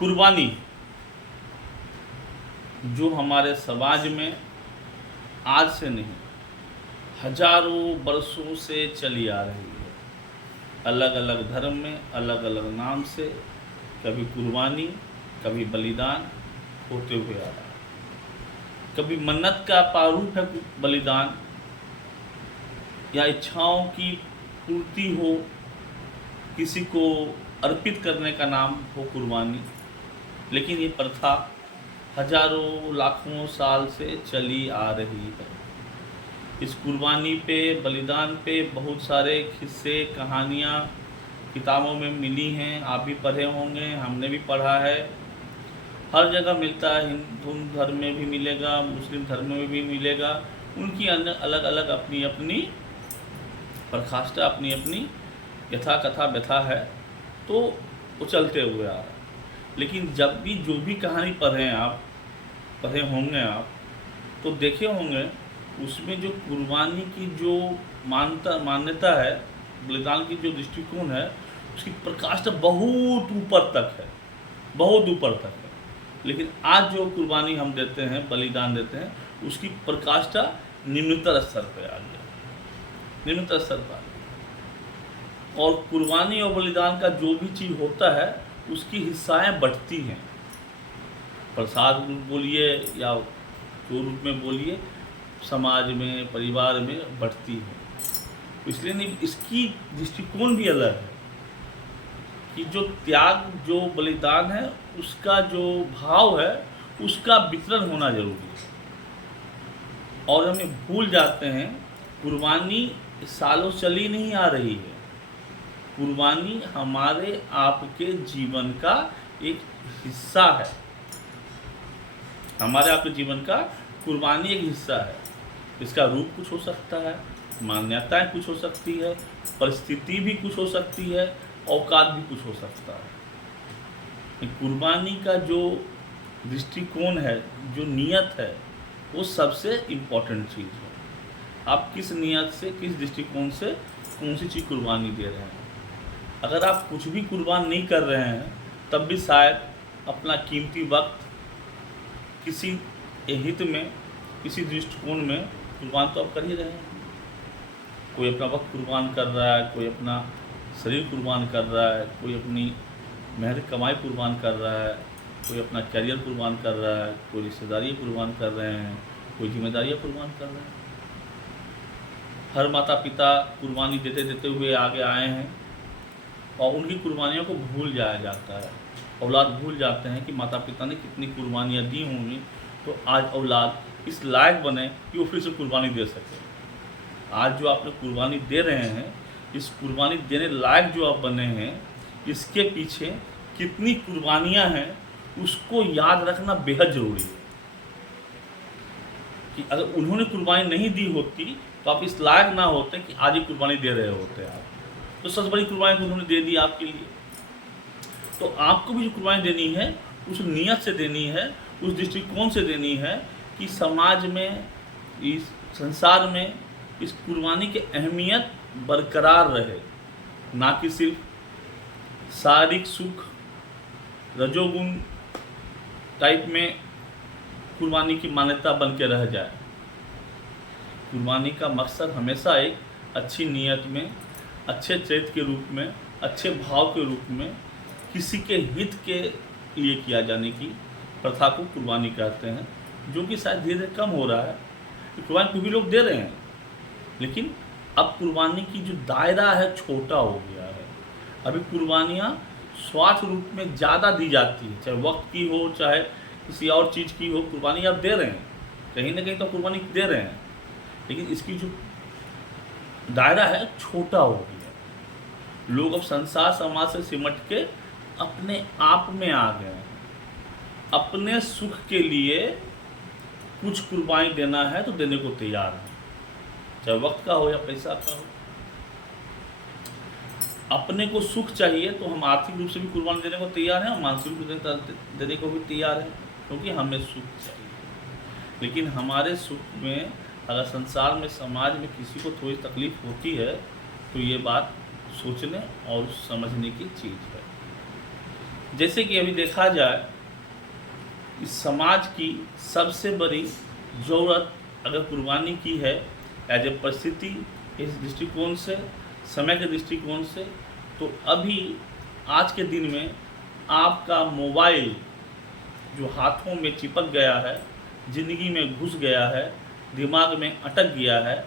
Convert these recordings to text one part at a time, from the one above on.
कुर्बानी जो हमारे समाज में आज से नहीं हजारों वर्षों से चली आ रही है, अलग अलग धर्म में अलग अलग नाम से कभी कुर्बानी कभी बलिदान होते हुए आ रहा है। कभी मन्नत का प्रारूप है बलिदान, या इच्छाओं की पूर्ति हो, किसी को अर्पित करने का नाम हो कुर्बानी। लेकिन ये प्रथा हजारों लाखों साल से चली आ रही है। इस कुर्बानी पे, बलिदान पे बहुत सारे किस्से कहानियाँ किताबों में मिली हैं, आप भी पढ़े होंगे, हमने भी पढ़ा है। हर जगह मिलता है, हिंदू धर्म में भी मिलेगा, मुस्लिम धर्म में भी मिलेगा। उनकी अलग अलग अपनी अपनी प्रकाष्ठा, अपनी अपनी यथा कथा व्यथा है, तो वो चलते हुए आ रहा है। लेकिन जब भी जो भी कहानी पढ़े होंगे आप, तो देखे होंगे उसमें जो कुर्बानी की जो मान्यता है, बलिदान की जो दृष्टिकोण है, उसकी प्रकाष्ठा बहुत ऊपर तक है, बहुत ऊपर तक है। लेकिन आज जो कुर्बानी हम देते हैं, बलिदान देते हैं, उसकी प्रकाष्ठा निम्नतर स्तर पर आ गया, निम्नतर स्तर पर। और कुर्बानी और बलिदान का जो भी चीज़ होता है उसकी हिस्साएं बढ़ती हैं, प्रसाद रूप बोलिए या जो रूप में बोलिए, समाज में परिवार में बढ़ती है। इसलिए नहीं, इसकी दृष्टिकोण भी अलग है कि जो त्याग, जो बलिदान है, उसका जो भाव है उसका वितरण होना जरूरी है। और हमें भूल जाते हैं कुर्बानी सालों चली नहीं आ रही है। कुर्बानी हमारे आपके जीवन का एक हिस्सा है, हमारे आपके जीवन का कुर्बानी एक हिस्सा है। इसका रूप कुछ हो सकता है, मान्यताएं कुछ हो सकती है, परिस्थिति भी कुछ हो सकती है, औकात भी कुछ हो सकता है। कुर्बानी का जो दृष्टिकोण है, जो नियत है, वो सबसे इम्पोर्टेंट चीज़ है। आप किस नियत से, किस दृष्टिकोण से कौन सी चीज़ कुर्बानी दे रहे हैं। अगर आप कुछ भी कुर्बान नहीं कर रहे हैं, तब भी शायद अपना कीमती वक्त किसी हित में, किसी दृष्टिकोण में कुर्बान तो आप कर ही रहे हैं। कोई अपना वक्त कुर्बान कर रहा है, कोई अपना शरीर कुर्बान कर रहा है, कोई अपनी मेहनत कमाई कुर्बान कर रहा है, कोई अपना करियर कुर्बान कर रहा है, कोई रिश्तेदारी कुर्बान कर रहे हैं, कोई जिम्मेदारियाँ कुर्बान कर रहे हैं। हर माता पिता कुर्बानी देते देते हुए आगे आए हैं, और उनकी कुर्बानियों को भूल जाया जाता है। औलाद भूल जाते हैं कि माता पिता ने कितनी कुर्बानियाँ दी होंगी, तो आज औलाद इस लायक बने कि वो फिर से कुर्बानी दे सके। आज जो आपने कुर्बानी दे रहे हैं, इस कुर्बानी देने लायक जो आप बने हैं, इसके पीछे कितनी कुर्बानियाँ हैं उसको याद रखना बेहद ज़रूरी है। कि अगर उन्होंने कुर्बानी नहीं दी होती तो आप इस लायक ना होते कि आज ही कुर्बानी दे रहे होते आप। तो सबसे बड़ी कुर्बानी तो उन्होंने दे दी आपके लिए। तो आपको भी जो कुर्बानी देनी है, उस नियत से देनी है, उस दृष्टिकोण से देनी है कि समाज में, इस संसार में इस कुर्बानी की अहमियत बरकरार रहे, ना कि सिर्फ शारीरिक सुख, रजोगुण टाइप में कुर्बानी की मान्यता बन के रह जाए। कुर्बानी का मकसद हमेशा एक अच्छी नियत में, अच्छे चरित्र के रूप में, अच्छे भाव के रूप में, किसी के हित के लिए किया जाने की प्रथा को कुर्बानी कहते हैं, जो कि शायद धीरे धीरे कम हो रहा है। कुर्बानी को भी लोग दे रहे हैं, लेकिन अब कुर्बानी की जो दायरा है छोटा हो गया है। अभी कुर्बानियाँ स्वार्थ रूप में ज़्यादा दी जाती है, चाहे वक्त की हो, चाहे किसी और चीज़ की हो। कुर्बानी आप दे रहे हैं, कहीं ना कहीं तो कुर्बानी दे रहे हैं, लेकिन इसकी जो दायरा है छोटा हो गया। लोग अब संसार समाज से सिमट के अपने आप में आ गए हैं। अपने सुख के लिए कुछ कुर्बानी देना है तो देने को तैयार है, चाहे वक्त का हो या पैसा का हो। अपने को सुख चाहिए तो हम आर्थिक रूप से भी कुर्बानी देने को तैयार हैं, और मानसिक रूप से देने को भी तैयार हैं, क्योंकि हमें सुख चाहिए। लेकिन हमारे सुख में अगर संसार में, समाज में किसी को थोड़ी तकलीफ होती है, तो ये बात सोचने और समझने की चीज़ है। जैसे कि अभी देखा जाए, इस समाज की सबसे बड़ी ज़रूरत अगर कुर्बानी की है एज ए परिस्थिति, इस दृष्टिकोण से, समय के दृष्टिकोण से, तो अभी आज के दिन में आपका मोबाइल जो हाथों में चिपक गया है, ज़िंदगी में घुस गया है, दिमाग में अटक गया है,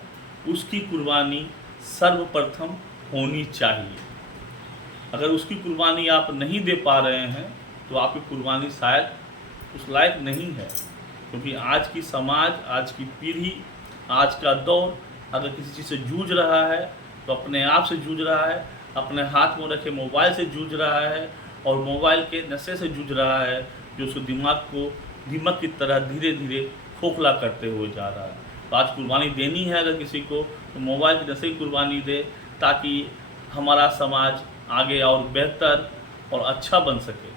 उसकी कुर्बानी सर्वप्रथम होनी चाहिए। अगर उसकी कुर्बानी आप नहीं दे पा रहे हैं तो आपकी कुर्बानी शायद उस लायक नहीं है, क्योंकि आज की समाज, आज की पीढ़ी, आज का दौर अगर किसी चीज़ से जूझ रहा है तो अपने आप से जूझ रहा है, अपने हाथ में रखे मोबाइल से जूझ रहा है, और मोबाइल के नशे से जूझ रहा है, जो उसके दिमाग को दीमक की तरह धीरे धीरे खोखला करते हुए जा रहा है। तो आज कुर्बानी देनी है अगर किसी को, तो मोबाइल की नशे की कुर्बानी दे, ताकि हमारा समाज आगे और बेहतर और अच्छा बन सके।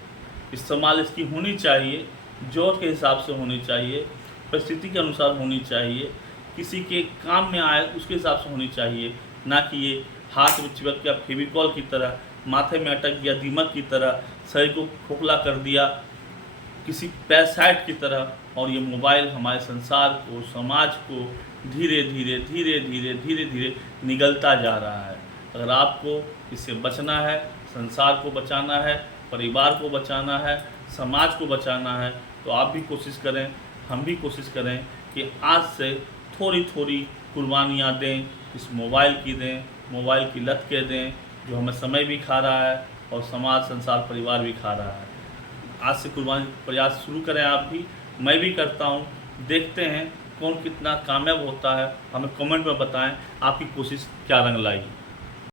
इस्तेमाल इसकी होनी चाहिए, ज़रूरत के हिसाब से होनी चाहिए, परिस्थिति के अनुसार होनी चाहिए, किसी के काम में आए उसके हिसाब से होनी चाहिए, ना कि ये हाथ में चिपक गया फेविकॉल की तरह, माथे में अटक गया दीमक की तरह, शरीर को खोखला कर दिया किसी पैरासाइट की तरह। और ये मोबाइल हमारे संसार को, समाज को धीरे धीरे धीरे धीरे धीरे धीरे निगलता जा रहा है। अगर आपको इससे बचना है, संसार को बचाना है, परिवार को बचाना है, समाज को बचाना है, तो आप भी कोशिश करें, हम भी कोशिश करें कि आज से थोड़ी थोड़ी कुर्बानियाँ दें, इस मोबाइल की दें, मोबाइल की लत के दें, जो हमें समय भी खा रहा है और समाज, संसार, परिवार भी खा रहा है। आज से कुर्बानी प्रयास शुरू करें, आप भी, मैं भी करता हूँ। देखते हैं कौन कितना कामयाब होता है, हमें कमेंट में बताएं आपकी कोशिश क्या रंग लाई।